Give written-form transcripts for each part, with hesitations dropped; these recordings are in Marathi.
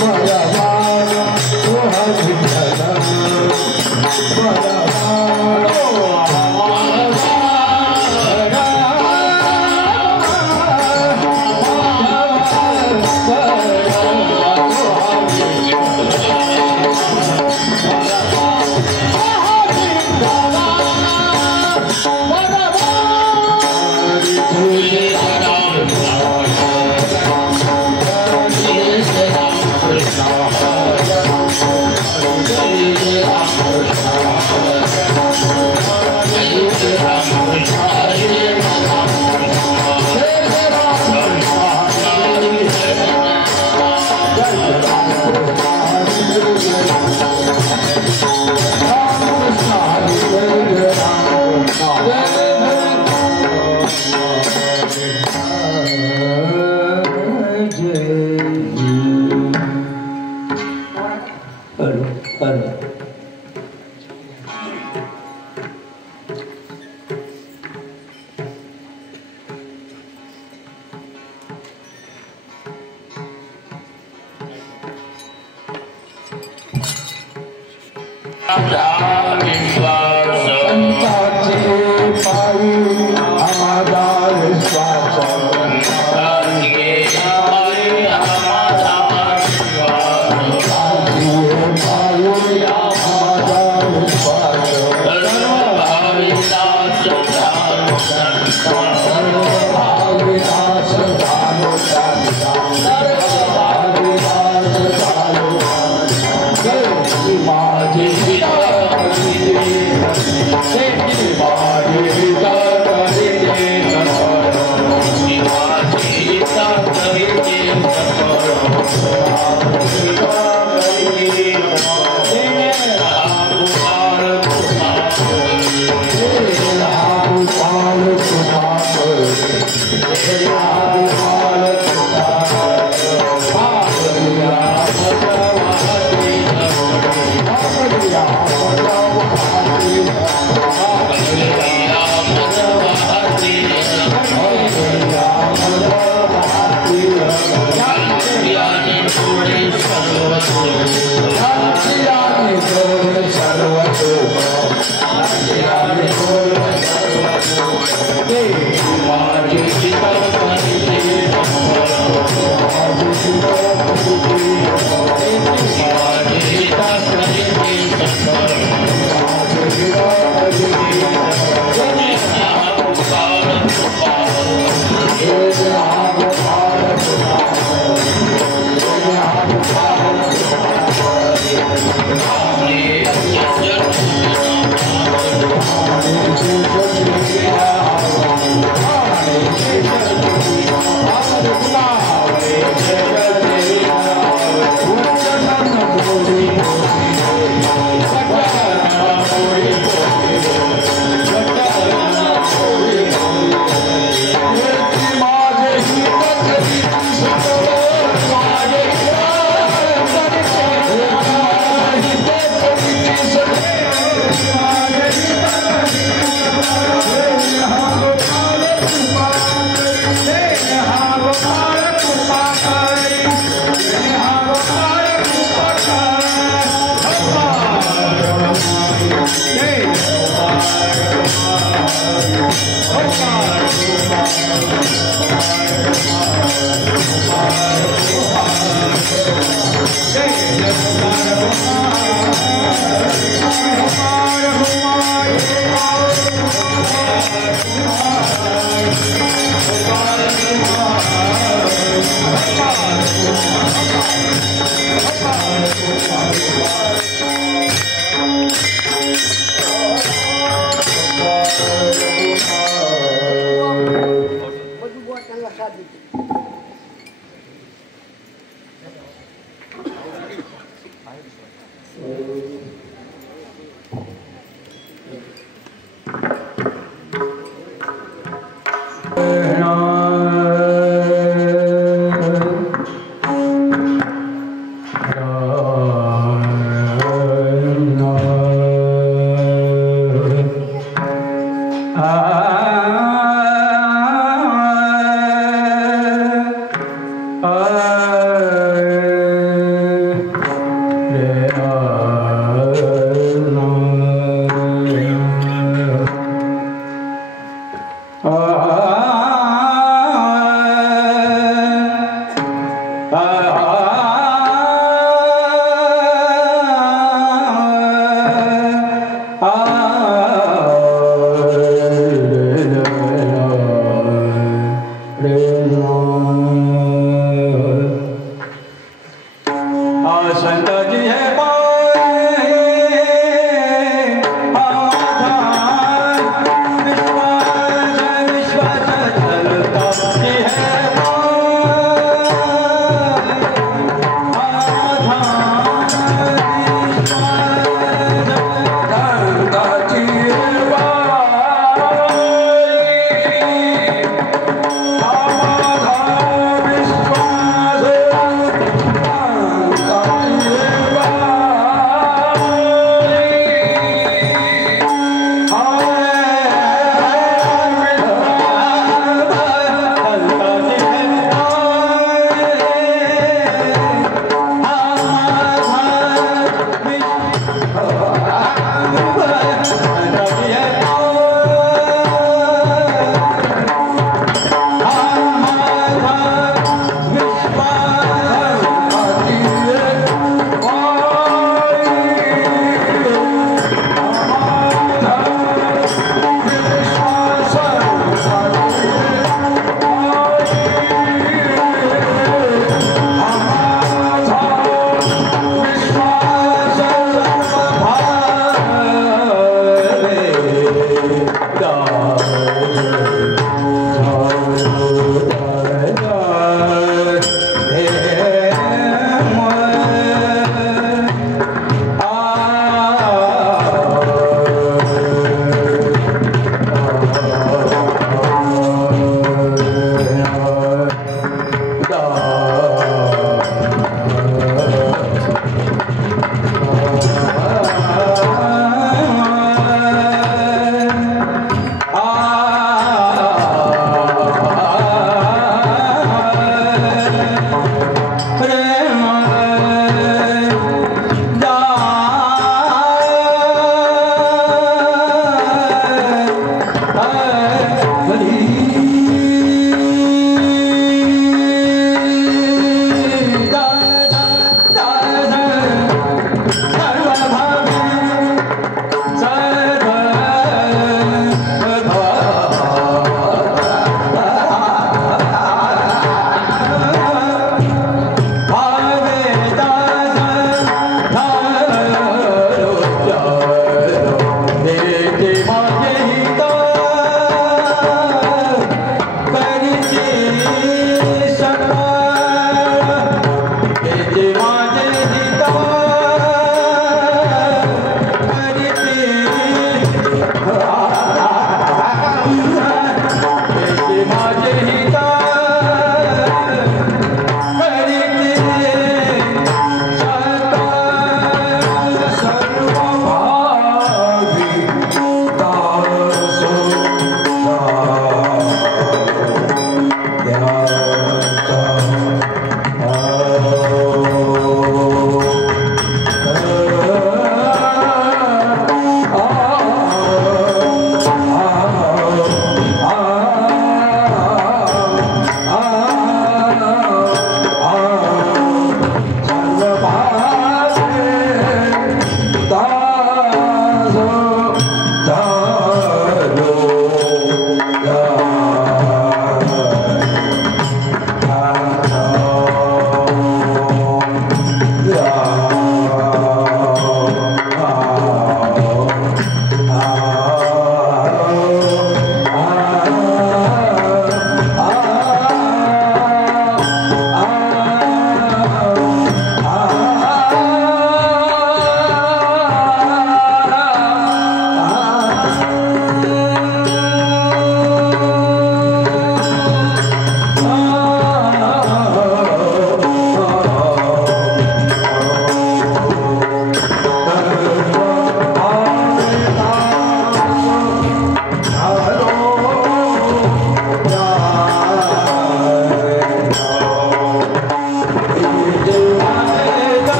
Bye.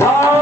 Ah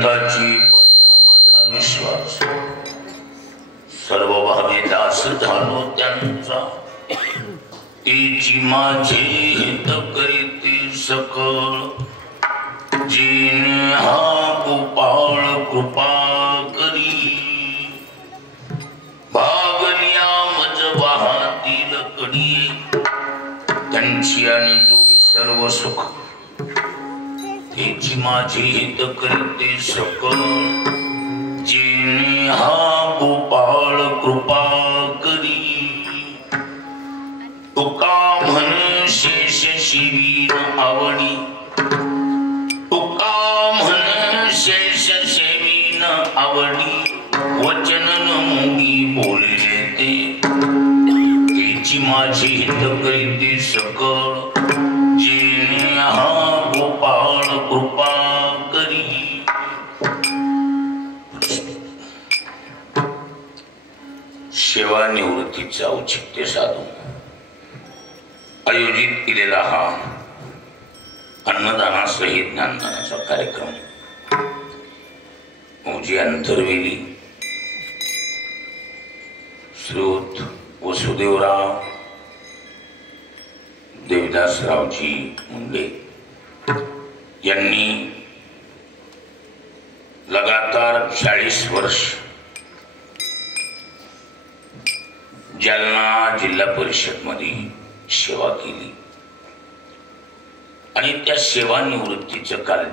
संताची माझा विश्वास सर्व भावे दास झालो त्यांचा तीची माझे हित करीते सकळ जिन हा गोपाळ कृपा करी भागलिया मज वाहातील कडी त्यांची आणि जोडी सर्व सुख तीची माझी हित करीते सकळ जिन हा गोपाळ कृपा करी तुका म्हण शेष शिवीन आवडी तुका म्हण शेष सेवीन आवडी वचन नमुनी बोलले ते तीची माझी हित करीते सकळ जिने हा गोपाळ कृपा करी। सेवा निवृत्तीचा औचित्य साधून आयोजित केलेला हा अन्नदानासहित ज्ञानदानाचा कार्यक्रम मौजी अंतरवेली श्रोत वसुदेवराव देवदासरावजी मुंडे यांनी लगातार 40 वर्ष जालना जिल्हा परिषद मध्ये सेवा केली आणि त्या सेवा निवृत्तीचं काल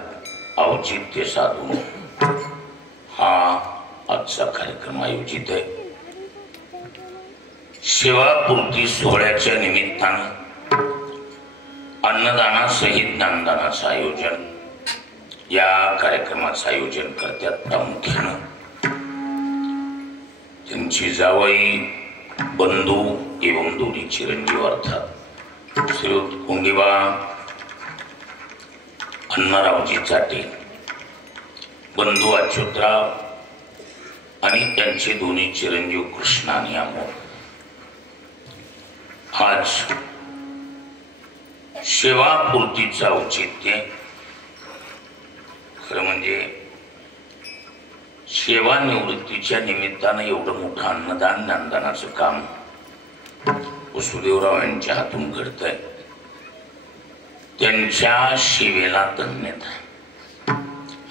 औचित्य साधून हा आजचा कार्यक्रम आयोजित आहे। सेवापूर्ती सोहळ्याच्या निमित्तानं अन्नदानासहित ज्ञानदानाचं आयोजन या कार्यक्रमाचं आयोजन करतात प्रामुख्यानं त्यांची जावई बंधू एवं दोन्ही चिरंजीव अर्थात श्रीयुत कुंडीबा अण्णारावजी चाटे बंधू अच्युतराव आणि त्यांचे दोन्ही चिरंजीव कृष्णा आणि अमोल आज सेवापूर्तीचं औचित्य खरं म्हणजे सेवा निवृत्तीच्या निमित्तानं एवढं मोठं अन्नदान ज्ञानदानाचं काम वसुदेवराव यांच्या हातून घडतंय त्यांच्या सेवेला धन्यता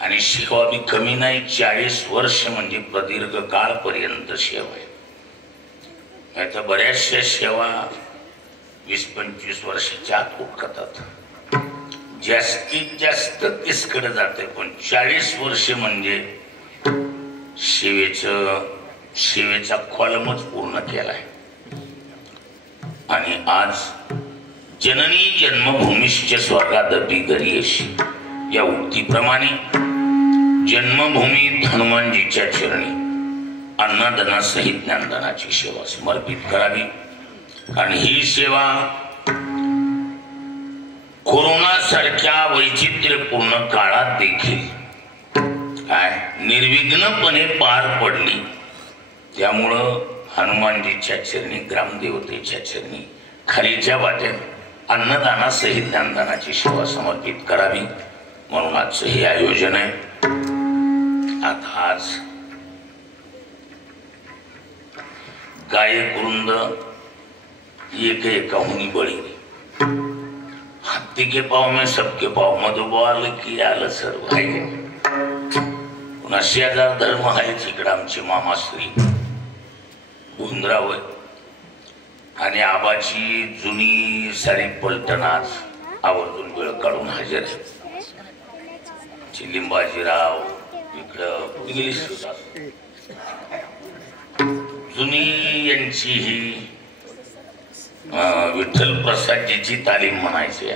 आणि सेवा बी कमी नाही 40 वर्ष म्हणजे प्रदीर्घ काळपर्यंत सेवा आहे नाही तर बऱ्याचशा सेवा 20-25 वर्षाच्या आत उरकतात जास्तीत जास्त 30 कडे जाते पण 40 वर्ष म्हणजे सेवेचा कॉलमच पूर्ण केलाय आणि आज जननी जन्मभूमीश्च स्वर्गादपि गरीयसी या उक्तीप्रमाणे जन्मभूमीत हनुमानजीच्या चरणी अन्नदानासहित ज्ञानदानाची सेवा समर्पित करावी आणि ही सेवा कोरोना सारख्या वैचित्र्यपूर्ण काळात देखील निर्विघ्नपणे पार पडली त्यामुळं हनुमानजीच्या चरणी ग्रामदेवतेच्या चरणी खालीच्या वाट्यात अन्नदानासहित ज्ञानदानाची सेवा समर्पित करावी म्हणून आजचं हे आयोजन आहे। आता आज गायक वृंद एक एकाहुनी बळी हत्ती के पाव में सबके पाव मधुबाल की आलं सर्व आहे पुन्हा शेजार धर्म आहे तिकडे आमचे मामाश्री गुंद्राव आणि आबाची जुनी सारी पलटण आज आवर्जून वेळ काढून हजर आहे चिलिंबाजीराव इकडं इंग्लिश जुनी यांची ही विठ्ठल प्रसादजीची तालीम म्हणायची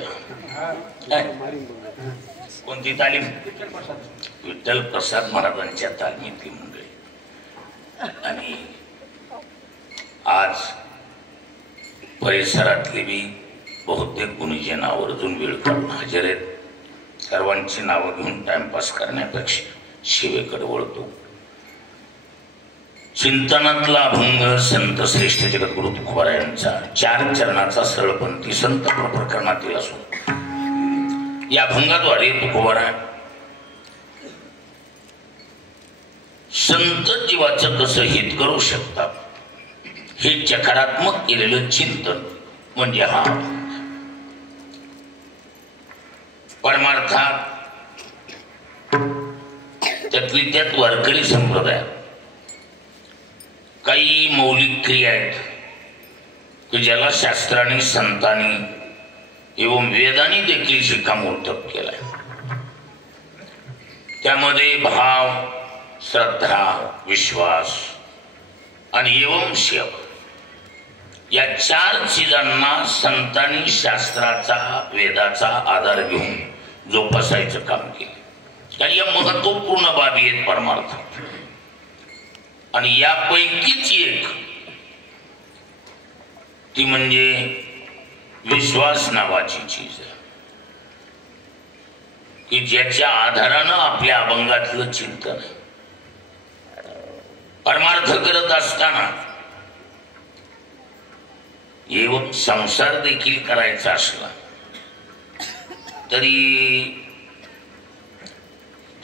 कोणती तालीम विठ्ठल प्रसाद महाराजांच्या तालमीतली मंडळी आणि आज परिसरातले बी बहुतेक गुणीजन आवर्जून वेळ काढून हजर आहेत सर्वांची नावं घेऊन टाइमपास करण्यापेक्षा सेवेकडे वळतो चिंतनातला अभंग संत श्रेष्ठ जगद्गुरु तुकोबारायांचा 4 चरणाचा सरळपंथी संत प्रकरणातील असून या अभंगाद्वारे तुकोबाराय संत जीवाचं कसं हित करू शकतात हे चकारात्मक केलेलं चिंतन म्हणजे हा परमार्थात त्यातली त्यात वारकरी संप्रदायात काही मौलिक क्रिया आहेत की ज्याला शास्त्राने संतांनी एवं वेदांनी देखील शिक्कामोर्तब केलाय. त्यामध्ये भाव, श्रद्धा, विश्वास आणि एवं शिव या चार चीजांना संतांनी शास्त्राचा वेदाचा आधार घेऊन जोपासायचं काम केलं. कारण या महत्वपूर्ण बाबी आहेत परमार्थात. आणि यापैकीच एक ती म्हणजे विश्वास नावाची चीज आहे की ज्याच्या आधारानं आपल्या अभंगातलं चिंतन आहे. परमार्थ करत असताना एवं संसार देखील करायचा असला तरी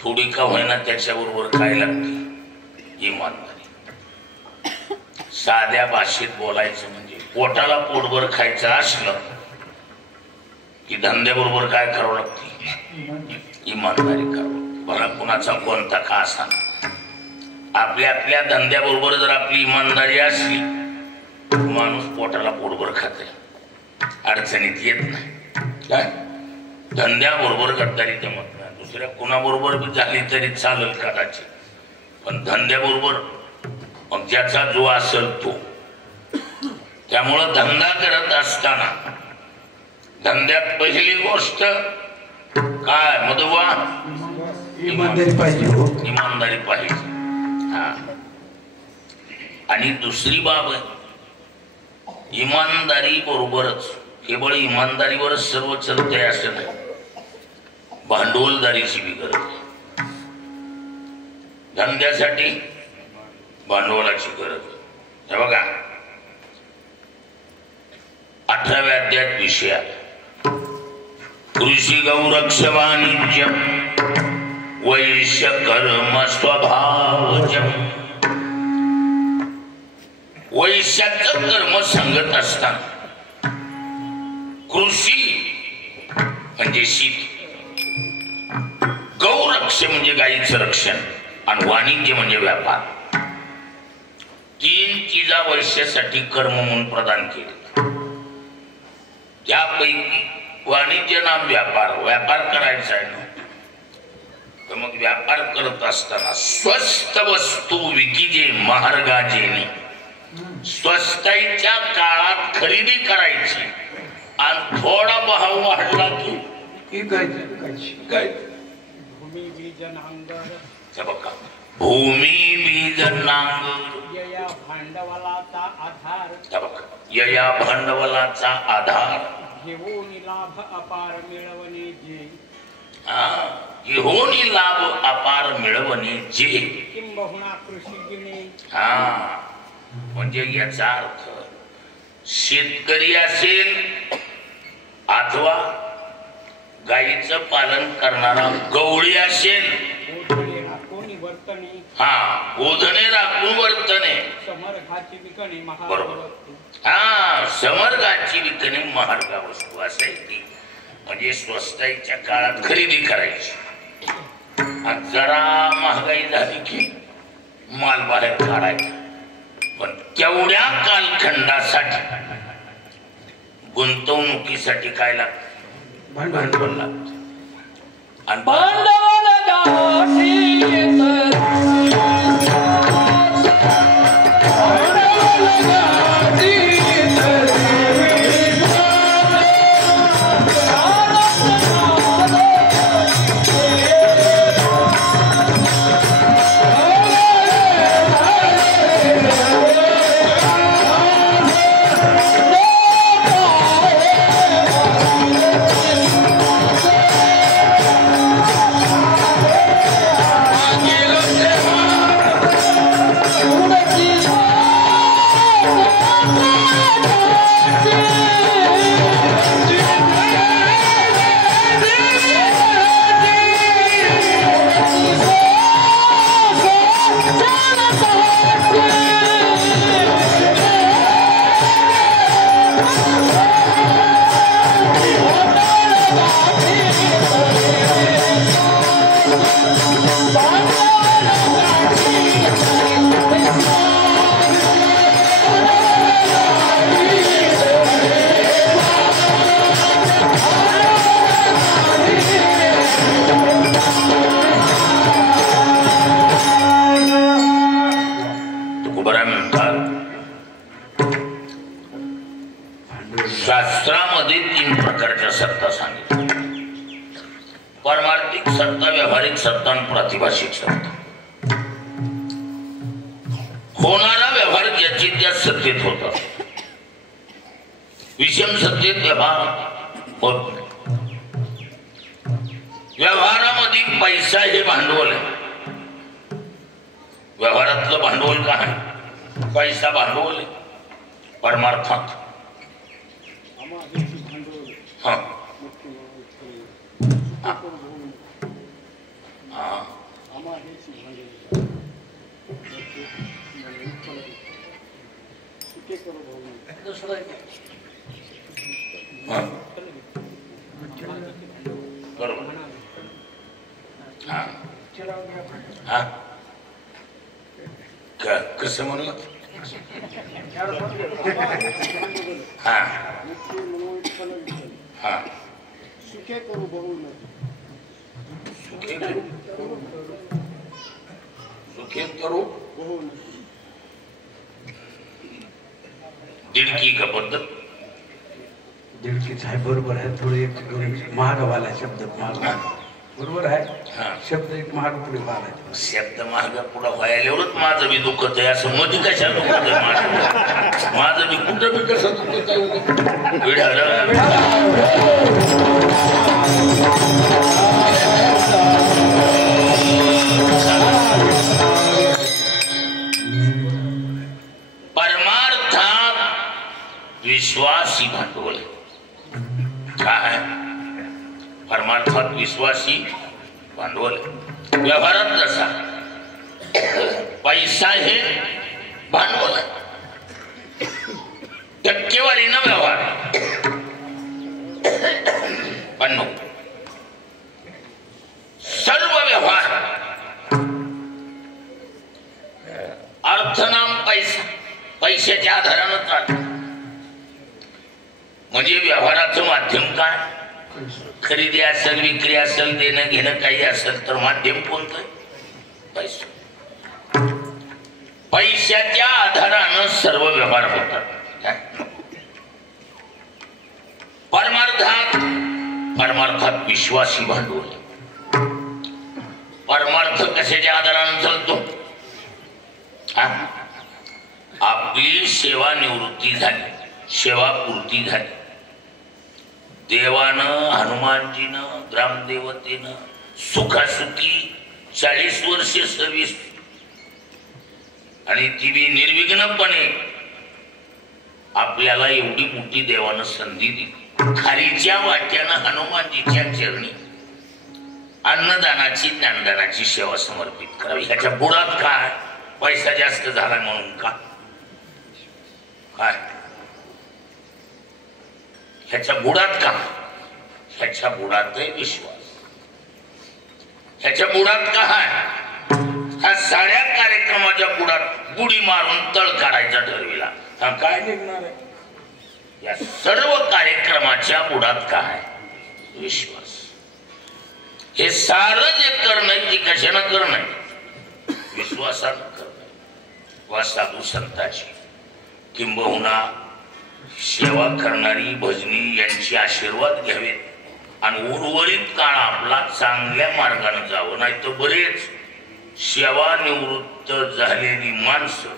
थोडी का होईना त्याच्याबरोबर काय लागते इमानदारी. साध्या भाषेत बोलायचं म्हणजे पोटाला पोटभर खायचं असलं की धंद्याबरोबर काय करावं लागते इमानदारी करावं. भला कुणाचा कोणता का असा आपल्या आपल्या धंद्याबरोबर जर आपली इमानदारी असली माणूस पोटाला पोटभर खाते अडचणीत येत नाही. काय धंद्याबरोबर गद्दारी जमत नाही. दुसऱ्या कुणाबरोबर बी झाली तरी चालेल कदाचित पण धंद्याबरोबर मग ज्याचा जो असेल तो. त्यामुळं धंदा करत असताना धंद्यात पहिली गोष्ट काय मधुबा इमानदारी पाहिजे. हा आणि दुसरी बाब इमानदारी बरोबरच केवळ इमानदारीवरच सर्व चलते असं नाही. भांडवलदारीची बी गरज आहे. धंद्यासाठी भांडवलाची गरज आहे. हे बघा 18व्या अध्यायात विषय आहे कृषी गौरक्ष वाणिज्य वैश्य कर्म स्वभावजम. वैश्याचं कर्म सांगत असताना कृषी म्हणजे शेती, गौरक्ष म्हणजे गायीचं रक्षण आणि वाणिज्य म्हणजे व्यापार. तीन चीजा वैश्यासाठी कर्म म्हणून प्रदान केले. त्यापैकी वाणिज्य नाम व्यापार. व्यापार करायचा आहे ना तर मग व्यापार करत असताना स्वस्त वस्तू विकीजे महार्गाजेने. स्वस्ताईच्या काळात खरेदी करायची आणि थोडा भाव वाढला की काय भूमी बीज नांगर यया भांडवलाचा आधार घेऊन लाभ अपार मिळवणे जे. घेऊन लाभ अपार मिळवणे जे किंबहुना कृषी गिणे. हा म्हणजे याचा अर्थ शेतकरी असेल अथवा गायीचं पालन करणारा गवळी असेल. हा ओधणे राखून वर्तने समर्गाची विकणे बरोबर. हा समर्गाची विकणे महार्गा वस्तू असे ती म्हणजे स्वस्ताईच्या काळात खरेदी करायची. जरा महागाई झाली की माल बाहेर काढायचा. पण तेवढ्या कालखंडासाठी गुंतवणुकीसाठी काय लागतं भांडवल लागतं. आणि शास्त्रामध्ये 3 प्रकारच्या सत्ता सांगितल्या. पारमार्थिक सत्ता, व्यावहारिक सत्ता आणि प्रातिभाषिक सत्ता. होणारा व्यवहार ज्याची त्या सत्तेत होता. विषम सत्तेत व्यवहार होत नाही. व्यवहारामध्ये पैसा हे भांडवल आहे. व्यवहारातलं भांडवल काय आहे? पैसा भांडवल आहे. परमार्थात कसं म्हणलं? हा हा सुखे करू दिडकी का पद्धत दिडकीच आहे. बरोबर आहे. थोडी एक महागवाला शब्द महाग बरोबर आहे. शब्द एक महाग पुढे व्हायला. शब्द महाग पुढे व्हायला एवढंच माझं बी दुखत आहे. असं मध्ये कशा दुखत आहे? माझं बी कुठं बी कसं दुखत आहे? परमार्थात विश्वासी भांडवल काय? परमार्थात विश्वासी भांडवल. व्यवहारात जसा पैसा हे भांडवल आहे. टक्केवारीनं व्यवहार पण सर्व व्यवहार अर्थनाम पैसा, पैशाच्या आधारानं चालतो. म्हणजे व्यवहाराचं माध्यम काय? खरेदी असेल, विक्री असेल, देणं घेणं काही असेल तर माध्यम कोणतं? पैसा. पैशाच्या आधारानं सर्व व्यवहार होतात. परमार्थात विश्वासी भांडवल. परमार्थ कशाच्या आधारानं चालतो? आपली सेवा निवृत्ती झाली, सेवापूर्ती झाली. देवानं, हनुमानजीनं, ग्रामदेवतेनं सुखासुखी 40 वर्ष सर्विस आणि ती बी निर्विघ्नपणे आपल्याला एवढी मोठी देवानं संधी दिली. खारीच्या वाट्यानं हनुमानजीच्या चरणी अन्नदानाची, ज्ञानदानाची सेवा समर्पित करावी. ह्याच्या बुडात काय? पैसा जास्त झाला म्हणून का? काय ह्याच्या बुडात का? ह्याच्या बुडात आहे विश्वास. ह्याच्या बुडात का आहे? ह्या साऱ्या कार्यक्रमाच्या बुडात बुडी मारून तळ काढायचा ठरविला. हा काय निघणार आहे? या सर्व कार्यक्रमाच्या बुडात काय? विश्वास. हे सारं जे करणं ती कशानं करणं? विश्वासानं करणं. वा साधू संतांची किंबहुना सेवा करणारी भजनी यांचे आशीर्वाद घ्यावेत आणि उर्वरित काळ आपला चांगल्या मार्गाने जावं. नाही तर बरेच सेवानिवृत्त झालेली माणसं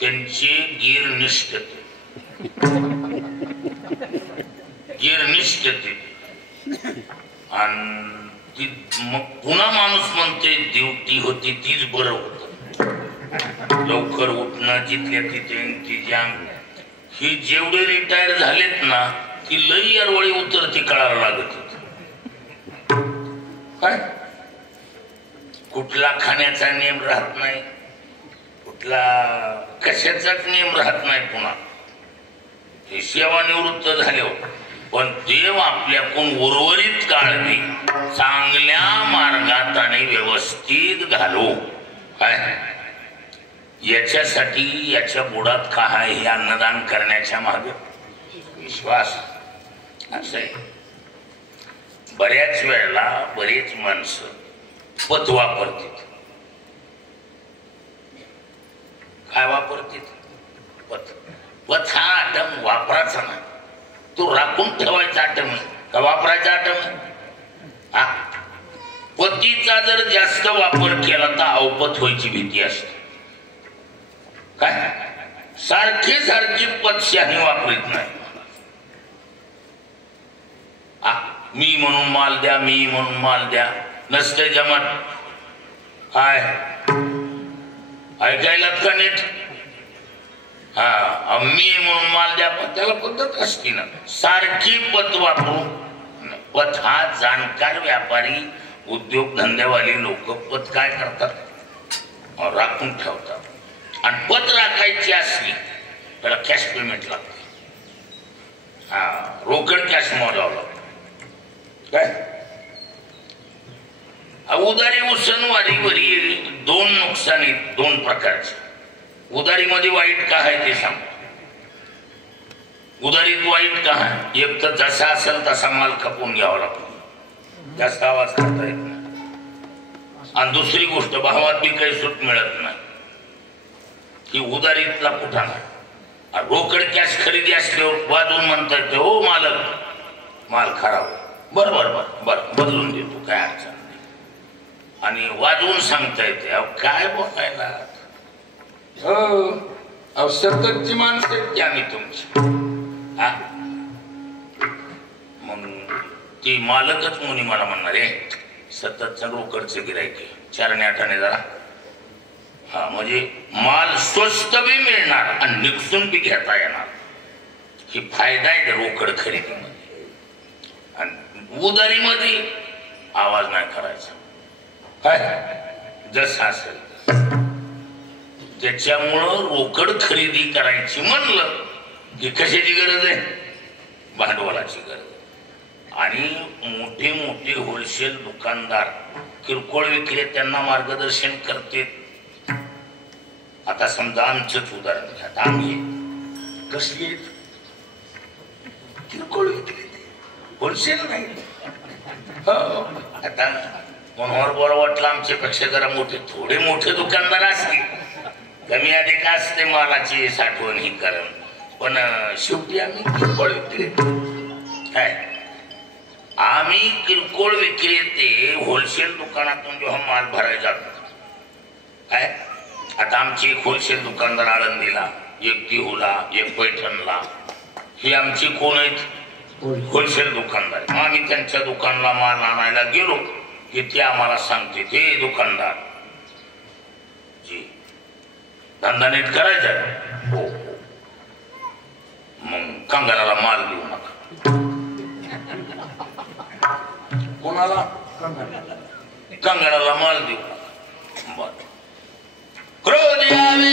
त्यांचे गिरनिष्ठते आणि मग पुन्हा माणूस म्हणते ड्युटी होती तीच बरं होत. लवकर उठणं, जिथल्या तिथे ही जेवढे रिटायर झालेत ना ती लई अरवळी उतरती कळायला लागत होत. काय कुठला खाण्याचा नियम राहत नाही, कुठला कशाचाच नियम राहत नाही. पुन्हा हे सेवानिवृत्त झाल्यावर पण देव आपल्याकडून उर्वरित काळजी चांगल्या मार्गात आणि व्यवस्थित घालू काय याच्यासाठी याच्या बुडात काय हे अन्नदान करण्याच्या मागे विश्वास असं आहे. बऱ्याच वेळेला बरेच माणसं पत वापरतात. काय वापरतात? पत. पत हा आटम वापरायचा नाही, तो राखून ठेवायचा आटम आहे का वापरायचा आटम आहे? हा पतीचा जर जास्त वापर केला तर अवपत व्हायची भीती असते. काय सारखी सारखी पतशाही वापरत नाही. मी म्हणून माल द्या, मी म्हणून माल द्या नसते जमत. काय ऐकायलात का नीट? हा मी म्हणून माल द्या, पण त्याला पद्धत असते ना. सारखी पत वापरू. पत हा जाणकार व्यापारी उद्योगधंद्यावाली लोक पत काय करतात? राखून ठेवतात. आणि पत राखायची असली त्याला कॅश पेमेंट लागते. हा रोकड कॅश मोजावं लागतं. काय उदारी उसनवारी वरी दोन नुकसान आहेत, दोन प्रकारचे. उदारीमध्ये वाईट का आहे ते सांग. उदारीत वाईट का आहे? एक तर जसा असेल तसा माल खपून घ्यावा लागतो, जास्त आवाज करता येत नाही. आणि दुसरी गोष्ट भावात बी काही सूट मिळत नाही. ही उदारीतला कुठा नाही. रोकड कॅश खरेदी असल्यावर वाजून म्हणता येते हो मालक माल खराब, बरोबर बरं बरं बदलून देतो काय अडचण नाही. आणि वाजवून सांगता येते अहो काय बोलायला. हो सततची माणसं आहेत आम्ही तुमची. हा मग ती मालकच मुनी मला म्हणणार आहे सततचं रोकडचं गिरायक 4 आणि 8 जरा. हा म्हणजे माल स्वस्त बी मिळणार आणि निघसून बी घेता येणार. ही फायदा आहे रोकड खरेदीमध्ये. आणि उदारीमध्ये आवाज नाही करायचा. काय जसं असेल त्याच्यामुळं रोकड खरेदी करायची म्हणलं की कशाची गरज आहे? भांडवलाची गरज. आणि मोठे मोठे होलसेल दुकानदार किरकोळ विक्रेत्यांना मार्गदर्शन करते. आता समजा आमचंच उदाहरण घ्या. आम्ही कसली आहेत? किरकोळ विक्रेते, होलसेल नाही. आता मनोहर बरं वाटलं आमच्यापेक्षा जरा मोठे थोडे मोठे दुकानदार असतील, कमी अधिक असते मालाची साठवण ही करण. पण शेवटी आम्ही किरकोळ विक्रेते. काय आम्ही किरकोळ विक्रेते होलसेल दुकानातून जेव्हा माल भरायला जातो काय. आता आमची एक होलसेल दुकानदार आळंदीला, एक देहूला, एक पैठणला. ही आमची कोण आहेत? होलसेल दुकानदार. मग आम्ही त्यांच्या दुकानला माल आणायला गेलो की ते आम्हाला सांगते ते दुकानदार जी धंदा नीट करायचा हो, मग कांगाराला माल देऊ नका. कोणाला? कांगाराला माल देऊ नका. बर क्रोध यावी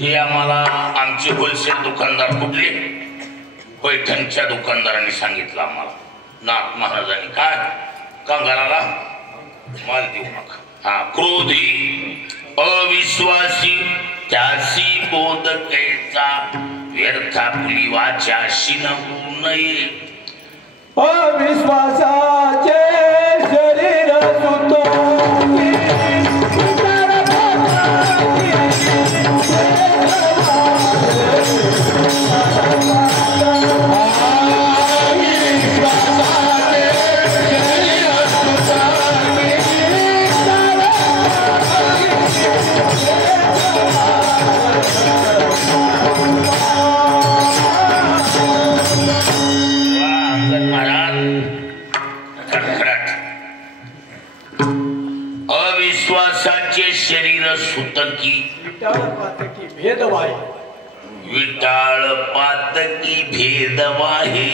हे आम्हाला आमचे होलसेल दुकानदार कुठले? पैठणच्या दुकानदारांनी सांगितलं आम्हाला. नाथ महाराजांनी काय कांगाराला माल देऊ नका. हा क्रोधी, अविश्वासी, त्यासी बोध कैचा व्यर्थ आपली वाचाशी नवू नये अविश्वासाचे शरीर सुतोगी अविश्वासाचे शरीर सुतकी विटाळ पातकी भेदवाही विटाळ पातकी भेदवाहे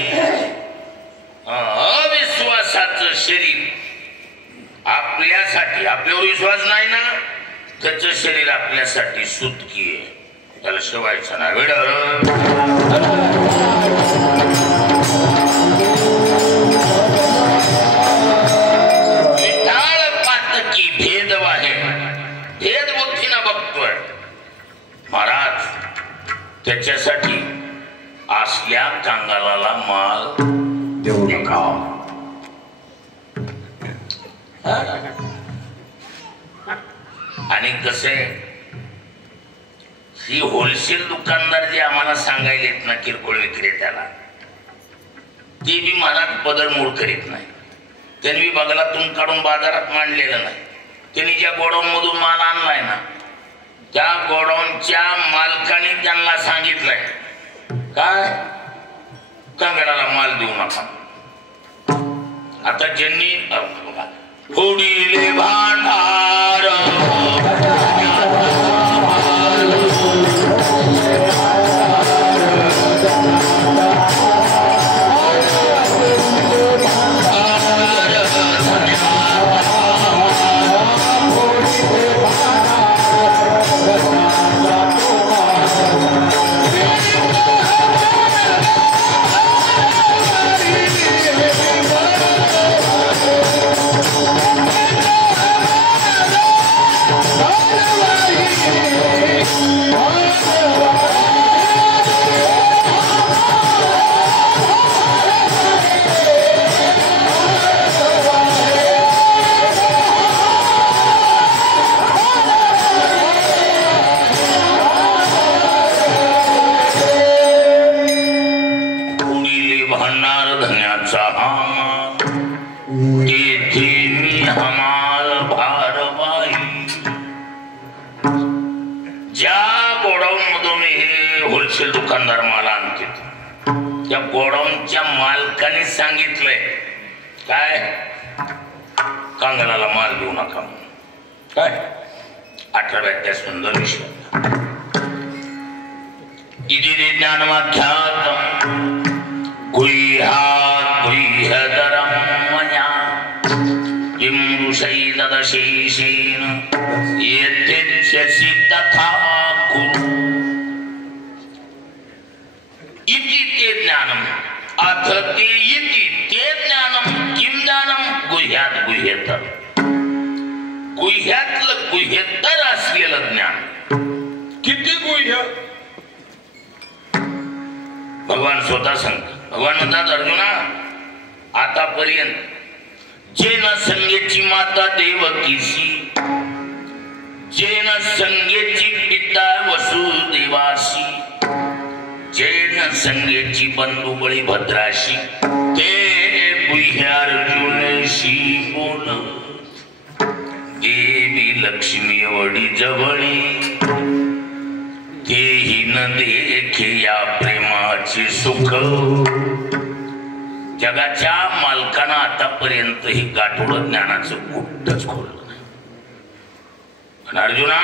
अविश्वासाचं शरीर आपल्यासाठी आपल्यावर विश्वास नाही ना त्याचं शरीर आपल्यासाठी सुतकी आहे त्याला शिवायचं ना वेळ महाराज त्याच्यासाठी असल्या कांगालाला माल देऊ नका. आणि कसे ही होलसेल दुकानदार जे आम्हाला सांगायला येत ना किरकोळ विक्रेत्याला ते बी महाराज बदलमोड करीत नाही. त्यांनी बगलातून काढून बाजारात मांडलेलं नाही. त्यांनी ज्या गोडाऊन मधून माल आणलाय ना त्या गोडाऊनच्या मालकाने त्यांना सांगितलंय काय कांगडाला माल देऊ नका. आता ज्यांनी फोडीले भांडार दुकानदार माल आणते त्या गोडाऊनच्या मालकाने सांगितलंय काय कांगडाला माल देऊ नका काय 18व्या सुंदर विषय इदिरे ज्ञानवाख्यात गुह्यात गुह्यतरं मया किं ऋषैर्दशेषेण यद्यस्यसि तथा कुरु इति ते ज्ञानम अथ ते इति ते ज्ञानम किं ज्ञानम गुह्यात गुह्यतर गुह्यातलं गुह्यतर असलेलं ज्ञान किती गुह्य भगवान स्वतः सांगतात. भगवान म्हणतात अर्जुना आतापर्यंत जे न संगेची माता देवकीशी जे न संगेची पिता वसुदेवाशी जैन संगेची बंधू बळीभद्राशी ते गुह्य अर्जुनशी बोल देवी लक्ष्मी एवढी जवळी तेही न देखे या प्रेमाचे सुख. जगाच्या मालकानं आतापर्यंत ही गाठोडं ज्ञानाचं कुठंच खोललं नाही. पण अर्जुना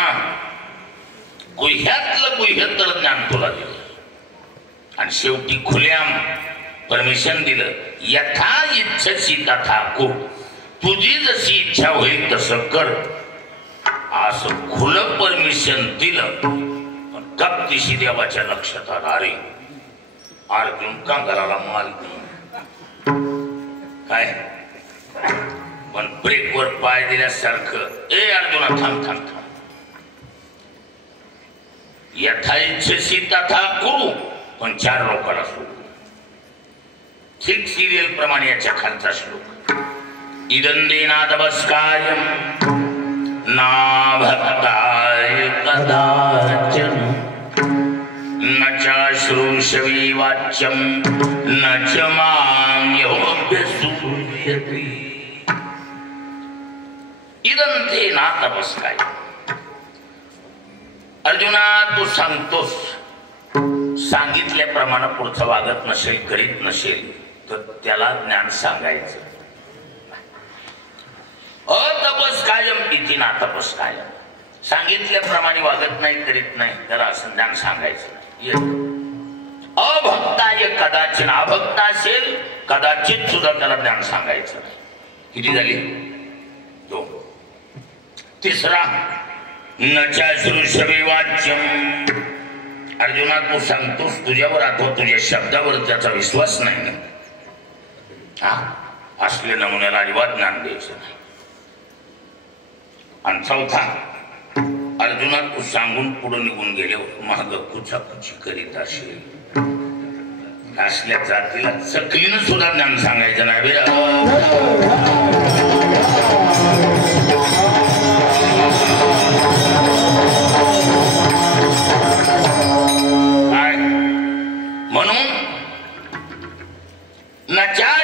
गुह्यातलं गुह्यतर ज्ञान तुला दिलं आणि शेवटी खुल्याम परमिशन दिलं. यथा इच्छसी तथा कुरु तुझी जशी इच्छा होईल तसं कर असं खुलं परमिशन दिलं. पण गप्तीशी देवाच्या लक्षात आलं अरे अर्जुन कांगाराला माल काय पण ब्रेकवर पाय दिल्यासारखं ए अर्जुना थांब थांब थांब यथा इच्छसी तथा करू, पण 4 लोकांना सोडू. ठीक सिरियल प्रमाणे याच्या खालचा श्लोक. इदंदेनादवस्कायम ना भक्ताय कदाचन न चाश्रूषवी वाच्यम न च माम्योऽभ्यसूयते. इदंदेनादवस्काय. अर्जुना तू सांगतोस, सांगितल्याप्रमाणे पुढचं वागत नसेल, करीत नसेल तर त्याला ज्ञान सांगायचं. अतपस कायम इति ना तपस कायम. सांगितल्याप्रमाणे वागत नाही, करीत नाही, त्याला असं ज्ञान सांगायचं. अभक्ताय कदाचित. अभक्त असेल कदाचित सुद्धा त्याला ज्ञान सांगायचं. किती झाली? 2. तिसरा न चाश्रूषवे वाच्यम. अर्जुना तू सांगतोस, तुझ्यावर अथवा तुझ्या शब्दावर त्याचा विश्वास नाही ना, असले नमुन्याला अजिबात ज्ञान द्यायचं नाही. आणि 4था अर्जुना तू सांगून पुढे निघून गेल्यावर महाग कुचाकुची करीत असेल, असल्या जातीला चकलीनं सुद्धा ज्ञान सांगायचं नाही. म्हणून नचार